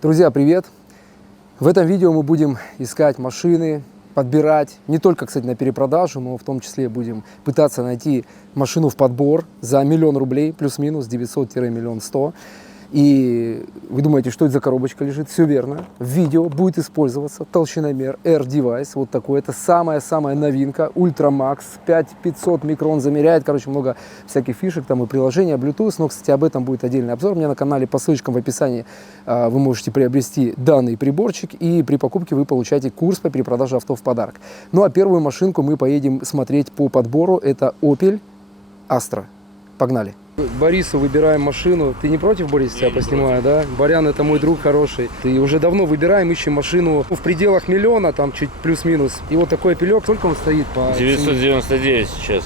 Друзья, привет! В этом видео мы будем искать машины, подбирать, не только, кстати, на перепродажу, но в том числе будем пытаться найти машину в подбор за 1 000 000 рублей, плюс-минус 900-1 100 000. И вы думаете, что это за коробочка лежит? Все верно. В видео будет использоваться толщиномер R-Device, вот такой. Это самая-самая новинка, Ultra Max, 5500 микрон замеряет. Короче, много всяких фишек, там и приложения, Bluetooth. Но, кстати, об этом будет отдельный обзор. У меня на канале по ссылочкам в описании вы можете приобрести данный приборчик. И при покупке вы получаете курс по перепродаже авто в подарок. Ну а первую машинку мы поедем смотреть по подбору. Это Opel Astra. Погнали! Борису выбираем машину. Ты не против, Борис, тебя поснимаю, да? Барян, это мой друг хороший. И уже давно выбираем, ищем машину в пределах 1 000 000, там чуть плюс-минус. И вот такой опелек. Сколько он стоит по 999 сейчас.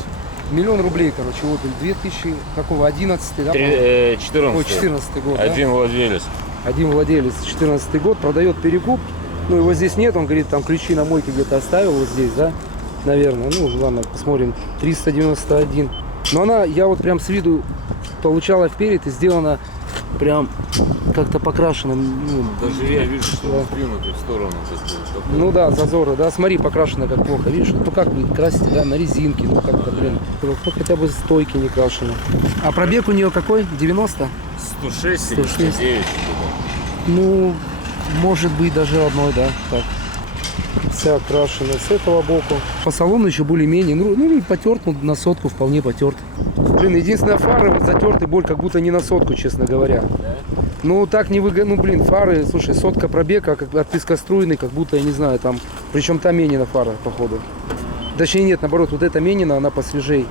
1 000 000 рублей, короче, Opel. 2000, какого, 11, да? 14. Ой, 14 год, Один да? владелец. Один владелец, 14 год, продает перекуп. Ну, его здесь нет, он говорит, там ключи на мойке где-то оставил, вот здесь, да? Наверное, ну, ладно, посмотрим. 391. Но она, я вот прям с виду получала вперед и сделана прям как-то покрашена. Ну, даже я вижу, что да. Сдвинутый в сторону. Ну да, зазоры, да, смотри, покрашена как плохо, видишь, ну как вы красите, да, на резинке, ну как-то, блин, ну хотя бы стойки не крашены. А пробег у нее какой? 90? 106, 106. 79. Ну, может быть даже одной, да, так. Вся окрашена с этого боку. По салону еще более-менее, ну потерт, ну, на сотку вполне потерт. Блин, единственная фары вот затертый боль, как будто не на сотку, честно говоря. Да? Ну так не выгодно, ну блин, фары, слушай, сотка пробега, как от пескоструйной, как будто, я не знаю, там, причем та Менина фара, походу. Точнее нет, наоборот, вот эта Менина, она посвежей.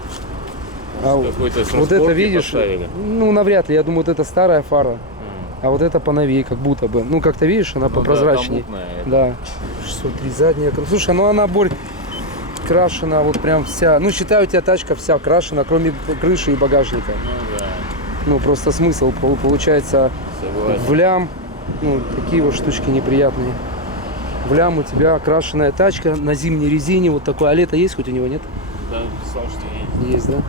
А вот это, видишь, поставили? Ну навряд ли, я думаю, вот это старая фара. А вот это поновее, как будто бы. Ну, как-то видишь, она попрозрачнее. Да. 603 задняя. Слушай, ну она боль крашена, вот прям вся. Ну, считаю, у тебя тачка вся крашена, кроме крыши и багажника. Ну, да. Ну, просто смысл получается. Согласен. В лям. Ну, такие вот штучки неприятные. В лям у тебя крашеная тачка на зимней резине. Вот такой. А лето есть хоть у него, нет? Да, писал, что есть. Есть, да?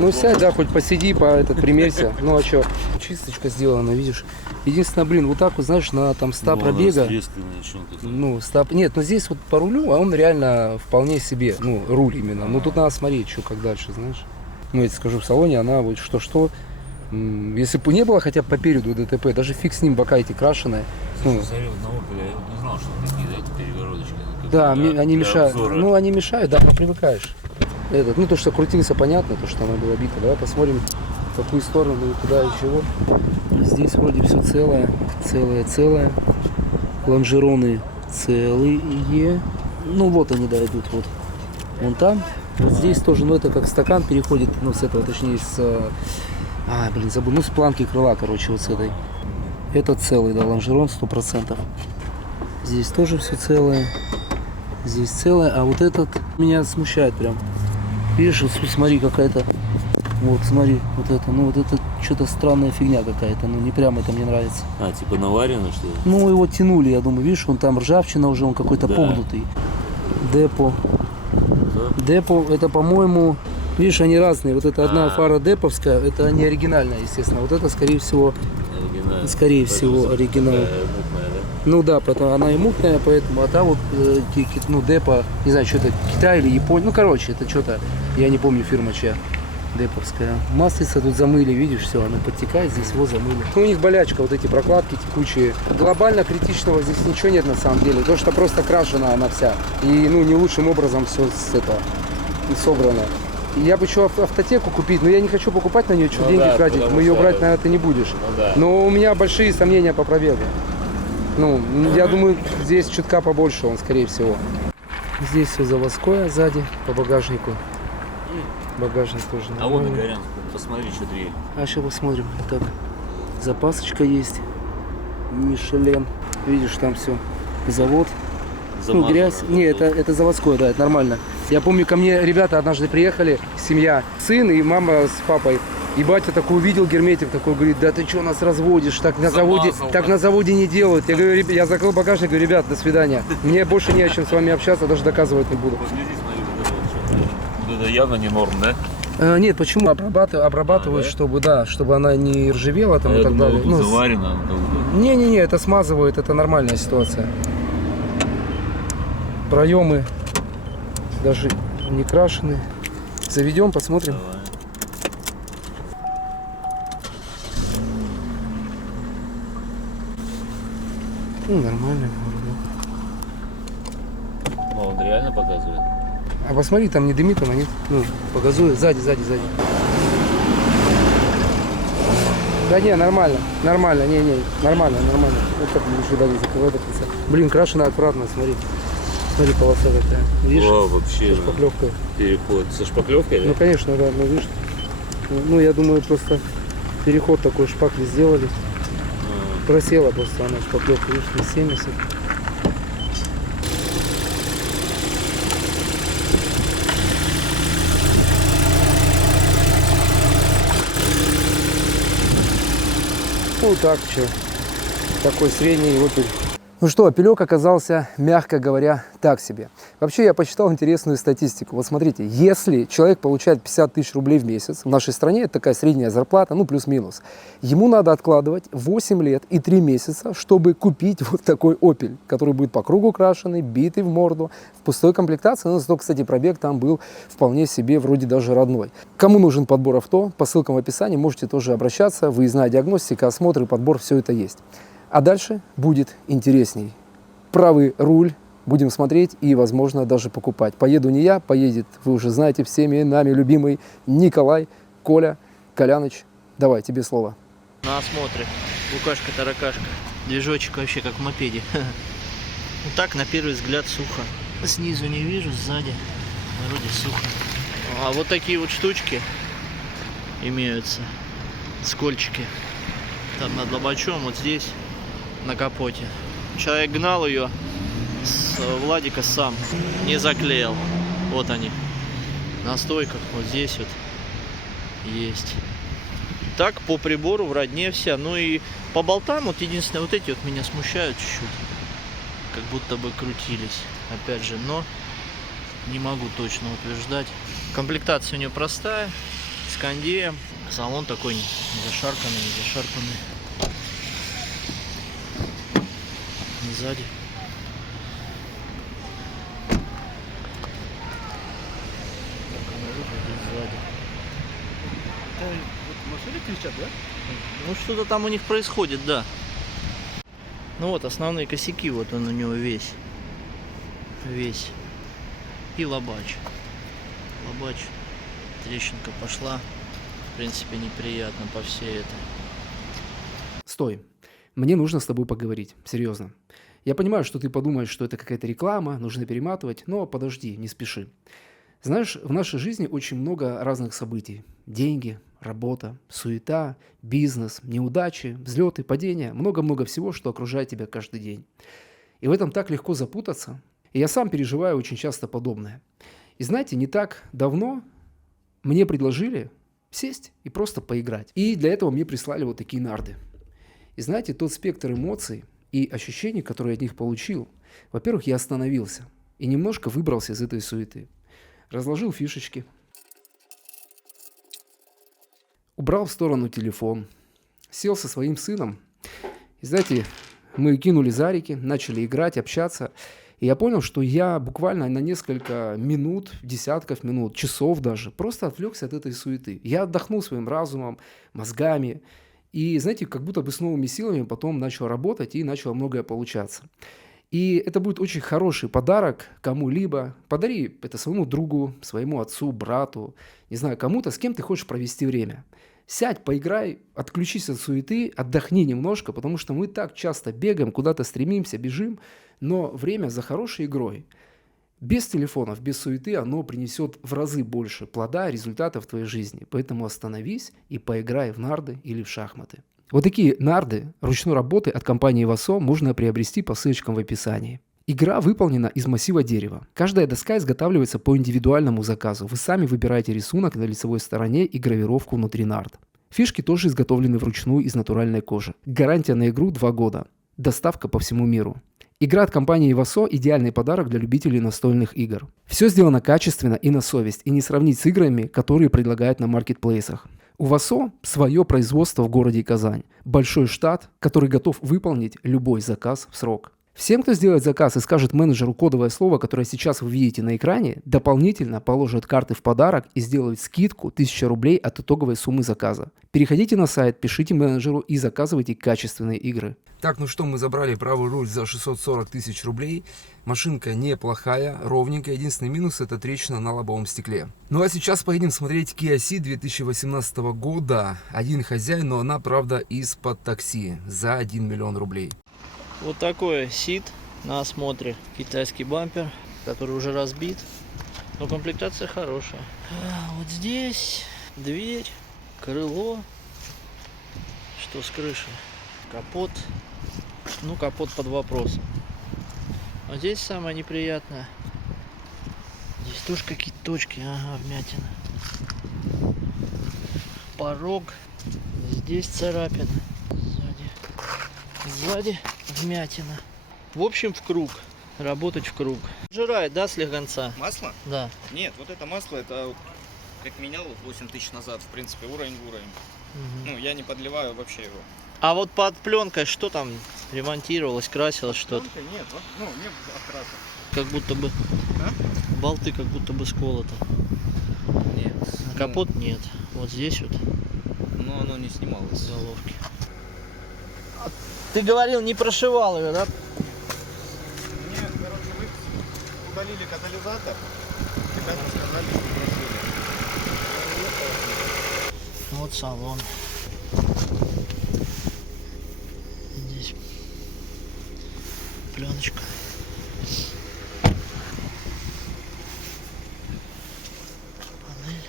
Ну сядь, да, хоть посиди, примерься. Ну а что? Чисточка сделана, видишь. Единственное, блин, вот так вот, знаешь, на там 100 пробега. Ну, 100... Нет, но здесь вот по рулю, а он реально вполне себе, ну, руль именно. Ну тут надо смотреть, что как дальше, знаешь. Ну, я тебе скажу, в салоне она вот что-что. Если бы не было хотя бы по переду ДТП, даже фиг с ним, бока эти крашеные. Слушай, смотри, вот на Opel я не знал, что такие, да, эти перегородочки. Да, они мешают. Ну, они мешают, да, но привыкаешь. Ну то, что крутился, понятно, то, что она была бита. Давай посмотрим, в какую сторону и куда и чего. Здесь вроде все целое. Лонжероны целые. Ну вот они, да, идут вот. Вон там. Вот здесь тоже, ну это как стакан переходит, ну с этого, точнее забыл, ну с планки крыла, короче, вот с этой. Это целый, да, лонжерон 100%. Здесь тоже все целое. Здесь целое, а вот этот меня смущает прям. Видишь, вот смотри, какая-то, вот смотри, вот это, ну вот это что-то странная фигня какая-то, ну не прямо это мне нравится. А, типа наварено, что ли? Ну его тянули, я думаю, видишь, он там ржавчина уже, он какой-то погнутый. Депо. Да. Депо, это, по-моему, видишь, они разные. Вот это одна фара деповская, это не оригинальная, естественно. Вот это, скорее всего, оригинал. Ну да, поэтому она и мутная, поэтому, а та вот, ну, депо, не знаю, что это, Китай или Япония, ну, короче, это что-то, я не помню, фирма чья, деповская. Маслица тут замыли, видишь, все, она подтекает, здесь его замыли. Ну, у них болячка, вот эти прокладки текучие. Глобально критичного здесь ничего нет на самом деле, то, что просто крашена она вся, и, ну, не лучшим образом все собрано. Я бы еще автотеку купить, но я не хочу покупать на нее, что деньги тратить, мы ее брать, наверное, ты не будешь. Но у меня большие сомнения по пробегу. Ну, я думаю, здесь чутка побольше он, скорее всего. Здесь все заводское сзади, по багажнику. Багажник тоже нормальный. А вот, Горян, посмотри, что дверь. А сейчас посмотрим. Так, запасочка есть. Мишелен. Видишь, там все. Завод. Ну, грязь. Не, это заводское, да, это нормально. Я помню, ко мне ребята однажды приехали, семья, сын и мама с папой. И батя такой увидел герметик, такой говорит, да ты что нас разводишь, так на заводе не делают. Я говорю, я закрыл багажник, говорю, ребят, до свидания. Мне больше не о чем с вами общаться, даже доказывать не буду. Вот это явно не норм, да? Нет, почему обрабатывают, чтобы она не ржавела там и так далее. Заварена. Не-не-не, это смазывает, это нормальная ситуация. Проемы даже не крашены. Заведем, посмотрим. Давай. Ну, нормально. Ну, он реально показывает. А посмотри, там не дымит, она нет. Ну, погазует. Сзади. Да не, нормально. Нормально. Вот так лучше дали закрывать. Блин, крашено аккуратно, смотри. Смотри, полоса какая. Видишь? О, вообще. Со шпаклевкой. Переход. Со шпаклевкой, да? Ну, конечно, да, ну, видишь. Ну, я думаю, просто переход такой шпакли сделали. Просела просто она шпаклевка, видишь, на 70. Ну так, что, такой средний опель. Ну что, опелек оказался, мягко говоря, так себе. Вообще я почитал интересную статистику. Вот смотрите, если человек получает 50 тысяч рублей в месяц, в нашей стране это такая средняя зарплата, ну плюс-минус, ему надо откладывать 8 лет и 3 месяца, чтобы купить вот такой опель, который будет по кругу крашеный, битый в морду, в пустой комплектации. Ну, зато, кстати, пробег там был вполне себе вроде даже родной. Кому нужен подбор авто, по ссылкам в описании можете тоже обращаться. Выездная диагностика, осмотр, подбор, все это есть. А дальше будет интересней. Правый руль будем смотреть и, возможно, даже покупать. Поеду не я, поедет, вы уже знаете, всеми нами любимый Николай, Коля, Коляныч. Давай, тебе слово. На осмотре. Букашка-таракашка. Движочек вообще как в мопеде. Ну так, на первый взгляд, сухо. Снизу не вижу, сзади вроде сухо. А вот такие вот штучки имеются. Скольчики. Там над лобачом, вот здесь, на капоте. Человек гнал ее с Владика сам, не заклеил. Вот они. На стойках вот здесь вот есть. Так, по прибору в родне вся. Ну и по болтам, вот единственное, вот эти вот меня смущают чуть-чуть. Как будто бы крутились. Опять же, но не могу точно утверждать. Комплектация у нее простая, с кондеем. Салон такой не зашарпанный. Сзади. Так она выглядит сзади. Машины кричат, да? Ну что-то там у них происходит, да. Ну вот основные косяки, вот он у него весь. И лобач. Трещинка пошла. В принципе, неприятно по всей этой. Стой. Мне нужно с тобой поговорить. Серьезно. Я понимаю, что ты подумаешь, что это какая-то реклама, нужно перематывать, но подожди, не спеши. Знаешь, в нашей жизни очень много разных событий. Деньги, работа, суета, бизнес, неудачи, взлеты, падения. Много-много всего, что окружает тебя каждый день. И в этом так легко запутаться. И я сам переживаю очень часто подобное. И знаете, не так давно мне предложили сесть и просто поиграть. И для этого мне прислали вот такие нарды. И знаете, тот спектр эмоций и ощущений, которые я от них получил, во-первых, я остановился и немножко выбрался из этой суеты. Разложил фишечки, убрал в сторону телефон, сел со своим сыном. И знаете, мы кинули зарики, начали играть, общаться. И я понял, что я буквально на несколько минут, десятков минут, часов даже, просто отвлекся от этой суеты. Я отдохнул своим разумом, мозгами. И, знаете, как будто бы с новыми силами потом начал работать и начало многое получаться. И это будет очень хороший подарок кому-либо. Подари это своему другу, своему отцу, брату, не знаю, кому-то, с кем ты хочешь провести время. Сядь, поиграй, отключись от суеты, отдохни немножко, потому что мы так часто бегаем, куда-то стремимся, бежим, но время за хорошей игрой. Без телефонов, без суеты оно принесет в разы больше плода, результатов в твоей жизни. Поэтому остановись и поиграй в нарды или в шахматы. Вот такие нарды ручной работы от компании Vaso можно приобрести по ссылочкам в описании. Игра выполнена из массива дерева. Каждая доска изготавливается по индивидуальному заказу. Вы сами выбираете рисунок на лицевой стороне и гравировку внутри нард. Фишки тоже изготовлены вручную из натуральной кожи. Гарантия на игру 2 года. Доставка по всему миру. Игра от компании Vaso – идеальный подарок для любителей настольных игр. Все сделано качественно и на совесть, и не сравнить с играми, которые предлагают на маркетплейсах. У ВАСО свое производство в городе Казань. Большой штат, который готов выполнить любой заказ в срок. Всем, кто сделает заказ и скажет менеджеру кодовое слово, которое сейчас вы видите на экране, дополнительно положат карты в подарок и сделают скидку 1000 рублей от итоговой суммы заказа. Переходите на сайт, пишите менеджеру и заказывайте качественные игры. Так, ну что, мы забрали правый руль за 640 тысяч рублей. Машинка неплохая, ровненькая. Единственный минус — это трещина на лобовом стекле. Ну а сейчас поедем смотреть Kia Ceed 2018 года. Один хозяин, но она, правда, из-под такси за 1 миллион рублей. Вот такой Ceed на осмотре. Китайский бампер, который уже разбит. Но комплектация хорошая. Вот здесь дверь, крыло. Что с крышей? Капот. Ну, капот под вопросом. А здесь самое неприятное. Здесь тоже какие-то точки. Ага, вмятина. Порог. Здесь царапина. Сзади вмятина. В общем, в круг. Работать в круг. Жирает, да, слегонца? Масло? Да. Нет, вот это масло, это как менял 8 тысяч назад, в принципе, уровень в уровень. Ну, я не подливаю вообще его. А вот под пленкой что там ремонтировалось, красилось что-то? Пленка нет, ну, нет окраса. Как будто бы болты как будто бы сколото. Нет. На капот нет. Вот здесь вот Ну, оно не снималось. головки. Ты говорил, не прошивал ее, да? Нет, короче, вы удалили катализатор. Ребята сказали, что прошили. Вот салон. Здесь пленочка. Панель.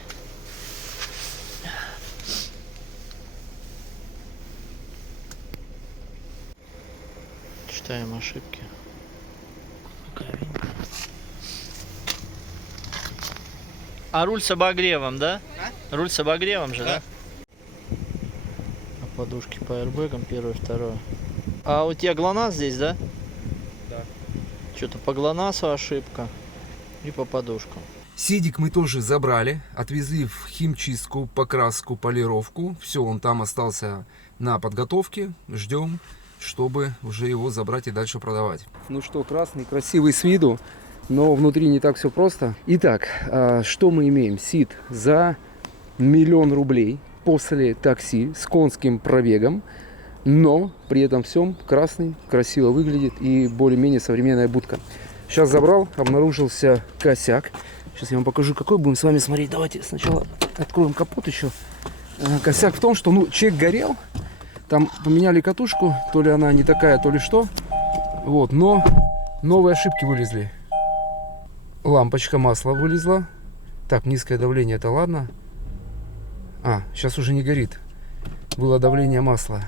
Читаем ошибки. Кровинка. А руль с обогревом, да? Руль с обогревом же, да? А подушки по аэрбэгам, первое, второе. А у тебя ГЛОНАСС здесь, да? Да. Что-то по ГЛОНАССу ошибка и по подушкам. Сидик мы тоже забрали, отвезли в химчистку, покраску, полировку. Все, он там остался на подготовке. Ждем, чтобы уже его забрать и дальше продавать. Ну что, красный, красивый с виду, но внутри не так все просто. Итак, что мы имеем? Ceed за 1 миллион рублей после такси с конским пробегом. Но при этом всем красный, красиво выглядит и более-менее современная будка. Сейчас забрал, обнаружился косяк. Сейчас я вам покажу, какой будем с вами смотреть. Давайте сначала откроем капот еще. Косяк в том, что чек горел. Там поменяли катушку, то ли она не такая, то ли что. Вот, но новые ошибки вылезли. Лампочка масла вылезла. Так, низкое давление, это ладно. Сейчас уже не горит. Было давление масла.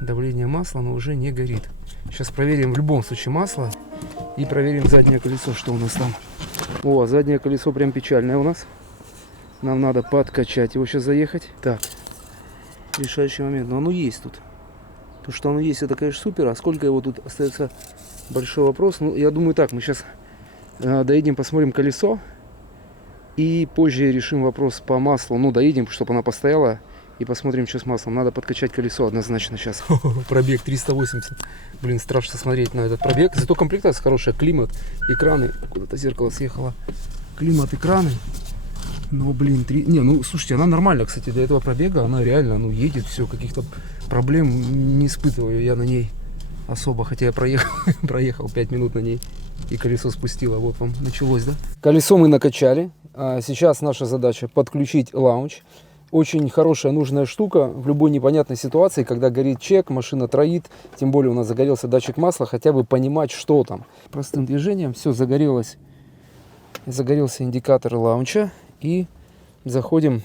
Давление масла, но уже не горит. Сейчас проверим в любом случае масло. И проверим заднее колесо, что у нас там. О, заднее колесо прям печальное у нас. Нам надо подкачать его сейчас заехать. Так, решающий момент. Но оно есть тут. То, что оно есть, это, конечно, супер. А сколько его тут остается, большой вопрос. Ну, я думаю, так, мы сейчас доедем, посмотрим колесо. И позже решим вопрос по маслу. Ну, доедем, чтобы она постояла. И посмотрим, что с маслом. Надо подкачать колесо однозначно сейчас. Пробег 380. Блин, страшно смотреть на этот пробег. Зато комплектация хорошая. Климат, экраны. Куда-то зеркало съехало. Климат, экраны. Но, блин, ну, слушайте, она нормально, кстати, для этого пробега. Она реально, едет, все, каких-то проблем не испытываю я на ней особо. Хотя я проехал 5 минут на ней. И колесо спустило. Вот вам началось, да? Колесо мы накачали. Сейчас наша задача подключить лаунч. Очень хорошая, нужная штука в любой непонятной ситуации, когда горит чек, машина троит, тем более у нас загорелся датчик масла, хотя бы понимать, что там. Простым движением все загорелось, загорелся индикатор лаунча, и заходим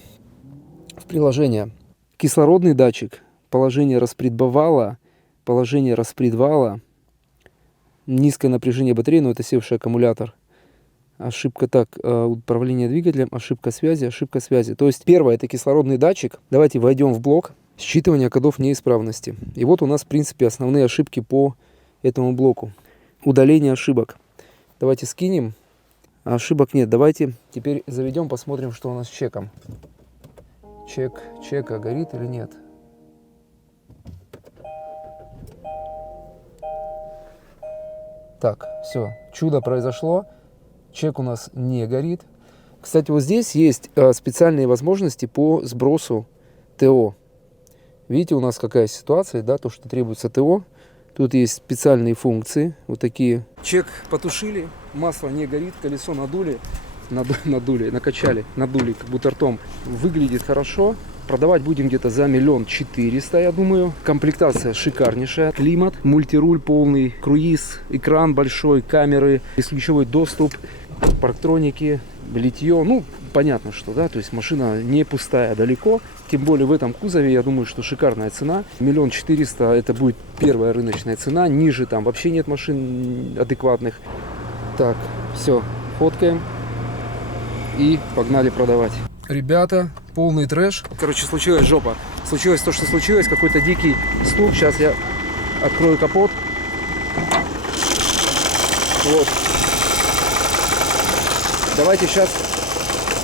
в приложение. Кислородный датчик, положение распредвала, низкое напряжение батареи, но это севший аккумулятор. Ошибка управление двигателем, ошибка связи. То есть первое — это кислородный датчик. Давайте войдем в блок считывания кодов неисправности. И вот у нас, в принципе, основные ошибки по этому блоку. Удаление ошибок. Давайте скинем. Ошибок нет. Давайте теперь заведем, посмотрим, что у нас с чеком. Чек, а горит или нет. Так, все, чудо произошло. Чек у нас не горит. Кстати, вот здесь есть специальные возможности по сбросу ТО. Видите, у нас какая ситуация, да, то, что требуется ТО. Тут есть специальные функции, вот такие. Чек потушили, масло не горит, колесо надули, накачали, надули, как будто ртом. Выглядит хорошо. Продавать будем где-то за 1 400 000, я думаю. Комплектация шикарнейшая. Климат, мультируль полный, круиз, экран большой, камеры, бесключевой доступ, парктроники, литье. Ну, понятно, что, да, то есть машина не пустая далеко. Тем более в этом кузове, я думаю, что шикарная цена. 1 400 000 это будет первая рыночная цена. Ниже там вообще нет машин адекватных. Так, все, фоткаем и погнали продавать. Ребята, полный трэш. Короче, случилась жопа. Случилось то, что случилось. Какой-то дикий стук. Сейчас я открою капот. Вот. Давайте сейчас,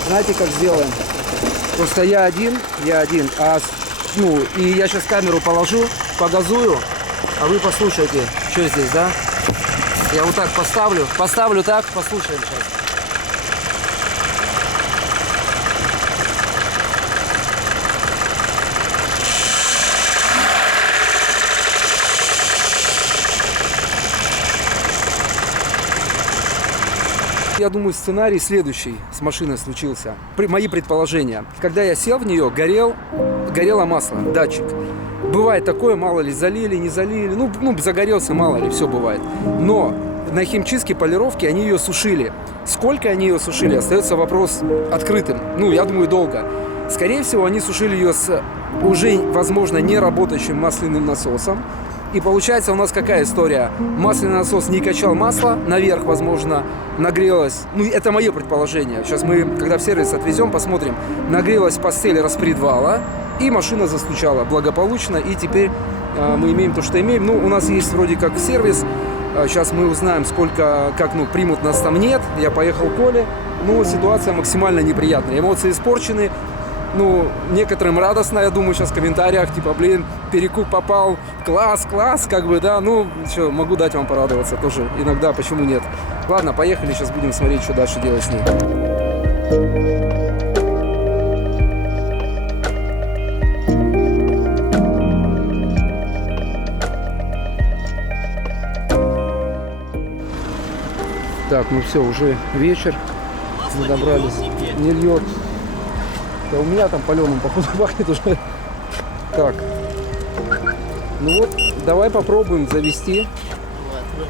знаете, как сделаем? Просто я один, и я сейчас камеру положу, погазую, а вы послушайте, что здесь, да? Я вот так поставлю так, послушаем сейчас. Я думаю, сценарий следующий с машиной случился. Мои предположения. Когда я сел в нее, горело масло, датчик. Бывает такое, мало ли, залили, не залили. Ну, загорелся, мало ли, все бывает. Но на химчистке, полировке они ее сушили. Сколько они ее сушили, остается вопрос открытым. Ну, я думаю, долго. Скорее всего, они сушили ее с уже, возможно, не работающим масляным насосом. И получается у нас какая история? Масляный насос не качал масло, наверх, возможно, нагрелось. Ну, это мое предположение. Сейчас мы, когда в сервис отвезем, посмотрим. Нагрелась постель распредвала, и машина застучала благополучно. И теперь мы имеем то, что имеем. Ну, у нас есть вроде как сервис. Сейчас мы узнаем, примут нас там, нет. Я поехал к Коле. Ну, ситуация максимально неприятная. Эмоции испорчены. Ну, некоторым радостно, я думаю, сейчас в комментариях, типа, перекуп попал, класс, как бы, да, ну, что, могу дать вам порадоваться тоже иногда, почему нет. Ладно, поехали, сейчас будем смотреть, что дальше делать с ней. Так, ну все, уже вечер, мы добрались, не льет. Да у меня там паленым, походу, пахнет уже. Так. Ну вот, давай попробуем завести.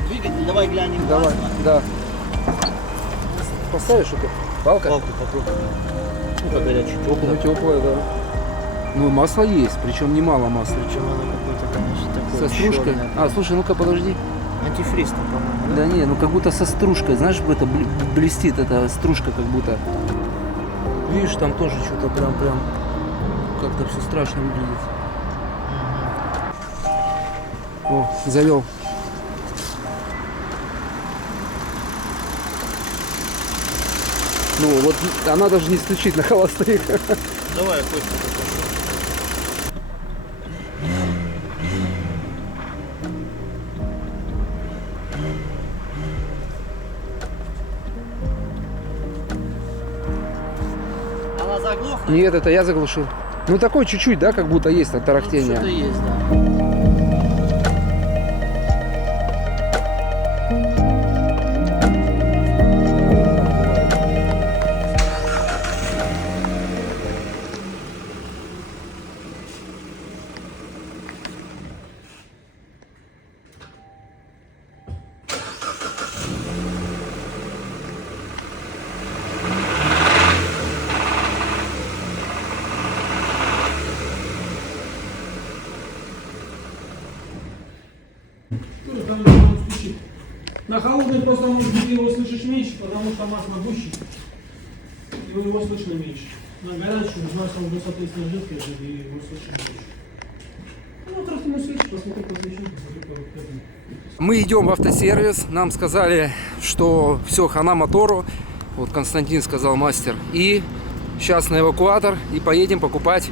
Двигатель, давай глянем. Давай, масло. да. Поставишь это? Палка? Палку попробуй. Ну, как горячая, Ну, теплая. теплая, да. Ну, масло есть, причем немало масла. Причем оно какое-то, конечно, такое Со стружкой? чёрное. А, слушай, ну-ка, подожди. Антифриз там, по-моему, Да не, ну как будто со стружкой. Знаешь, это блестит, эта стружка как будто. Видишь, там тоже что-то прям как-то все страшно выглядит. О, завел. Ну вот она даже не стучит на холостых. Давай, хоть покажу. Она заглохла? Нет, это я заглушил. Ну такой чуть-чуть, да, как будто есть от тарахтения. Что-то есть, да. На холодной просто, может быть, его слышишь меньше, потому что масло гуще, и его слышно меньше. На горячую масло уже, соответственно, жидкое, и его слышно больше. Ну, просто на свечи, посмотри по свечам, посмотри по этому. Мы идем в автосервис, нам сказали, что все, хана мотору, вот Константин сказал, мастер, и сейчас на эвакуатор и поедем покупать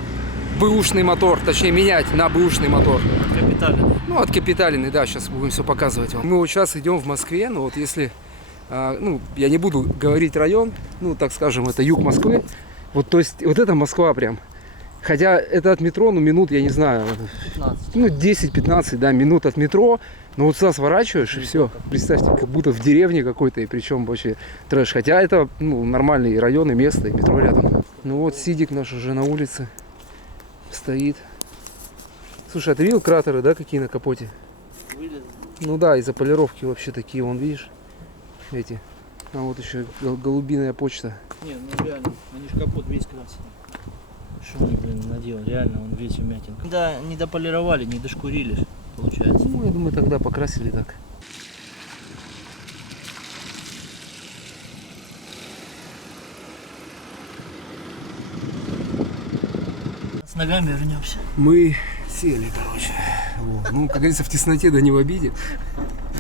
бэушный мотор. Точнее, менять на бэушный мотор. Капитально. Ну, от Капиталины, да, сейчас будем все показывать вам. Мы вот сейчас идем в Москве, ну вот если, ну, я не буду говорить район, ну, так скажем, это юг Москвы. Вот, то есть, вот это Москва прям. Хотя это от метро, ну, минут, я не знаю, 15. ну, 10-15, да, минут от метро. Но вот сюда сворачиваешь и все. Представьте, как будто в деревне какой-то, и причем вообще трэш. Хотя это, ну, нормальные районы, место, и метро рядом. Ну вот Сидик наш уже на улице стоит. Слушай, а ты видел кратеры, да, какие на капоте? Вылез. Ну да, из-за полировки вообще такие, вон, видишь, эти. А вот еще голубиная почта. Не, ну реально, они ж капот весь красили. Что они, блин, наделали? Реально, он весь вмятин. Да, не дополировали, не дошкурили, получается. Ну, я думаю, тогда покрасили так. С ногами вернемся. Мы сели, короче. Вот. Ну, как говорится, в тесноте да не в обиде.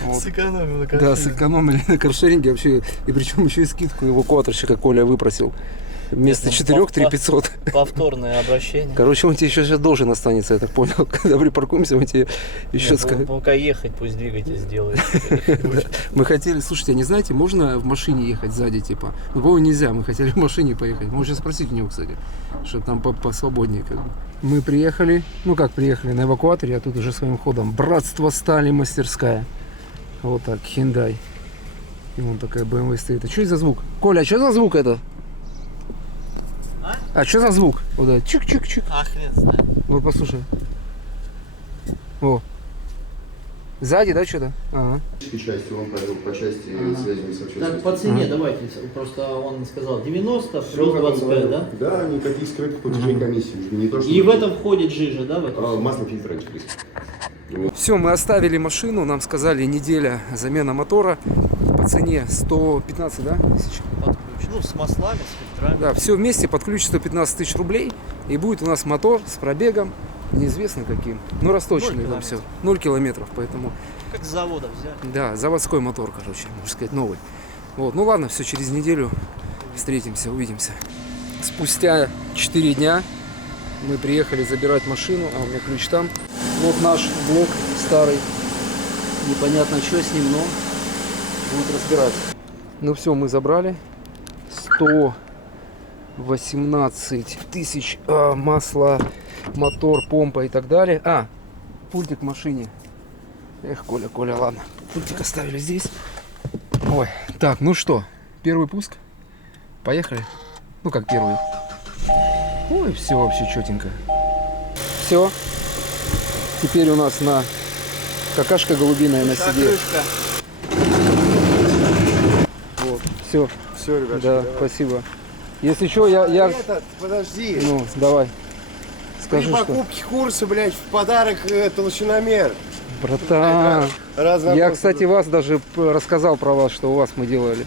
Вот. Сэкономил на Да, сэкономили на каршеринге вообще. И причем еще и скидку эвакуаторщика Коля выпросил. Вместо 4 3500. Повторное обращение. Короче, он тебе еще сейчас должен останется, я так понял. Когда припаркуемся, он тебе еще Нет, скажет. пока ехать, пусть двигатель сделает. Мы хотели, слушайте, а не знаете, можно в машине ехать сзади, типа? Ну, по-моему, нельзя, мы хотели в машине поехать. Можно спросить у него, кстати, чтобы там посвободнее как бы. Мы приехали, ну как приехали, на эвакуаторе, а тут уже своим ходом. Братство стали, мастерская. Вот так, Hyundai. И вон такая BMW стоит. А что это за звук? Коля, а что за звук это? А что за звук? Вот это, чик-чик-чик. А хрен знает. Вот послушай. О. Сзади, да, что-то? Ага. Части он провел по части связи с общественностью. Так, по цене давайте, просто он сказал 90 плюс 25, да? Да, никаких скрытых платежей комиссии. Не то, что И в этом входит жижа, да? В этом? масло фильтра антифриз. Все, мы оставили машину, нам сказали неделя замена мотора по цене 115, да, тысяч? Под ключ. Ну, с маслами, с фильтрами. Да, все вместе под ключ 115 тысяч рублей, и будет у нас мотор с пробегом, неизвестно каким, но расточенный 0 там все, 0 километров, поэтому, Как с завода взяли. да, заводской мотор, короче, можно сказать, новый. Вот, ну ладно, все, через неделю встретимся, увидимся. Спустя 4 дня мы приехали забирать машину, а у меня ключ там. Вот наш блок старый. Непонятно, что с ним, но будет разбираться. Ну все, мы забрали. 118 тысяч масла, мотор, помпа и так далее. А, пультик в машине. Эх, Коля, ладно. Пультик оставили здесь. Ой, так, ну что, первый пуск. Поехали. Ну как первый. Ой, все вообще четенько. Все. Теперь у нас на какашка голубиная на седе. Вот, все. Все, ребята. Да, спасибо. Если что, я... Подожди. Ну, давай. При Скажи, что... покупке курса, блядь, в подарок толщиномер. Братан. Я, кстати, вас даже рассказал про вас, что у вас мы делали.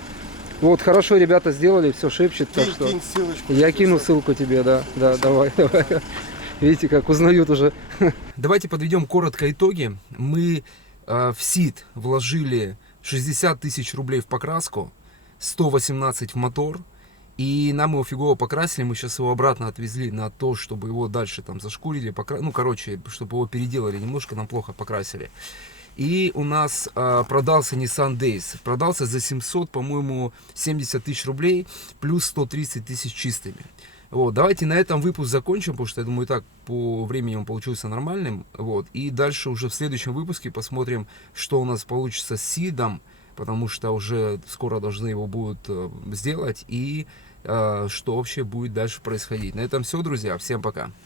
Вот, хорошо, ребята сделали, все шепчет, так что... Кинь ссылочку. Я кину ссылку тебе, да, давай. Видите, как узнают уже. Давайте подведем коротко итоги. Мы в СИД вложили 60 тысяч рублей в покраску, 118 в мотор. И нам его фигово покрасили, мы сейчас его обратно отвезли на то, чтобы его дальше там зашкурили, ну, короче, чтобы его переделали немножко, нам плохо покрасили. И у нас продался Nissan Days, продался за 700, по-моему, 70 тысяч рублей, плюс 130 тысяч чистыми. Вот, давайте на этом выпуск закончим, потому что, я думаю, и так по времени он получился нормальным. Вот, и дальше уже в следующем выпуске посмотрим, что у нас получится с Сидом, потому что уже скоро должны его будут сделать, и что вообще будет дальше происходить. На этом все, друзья, всем пока.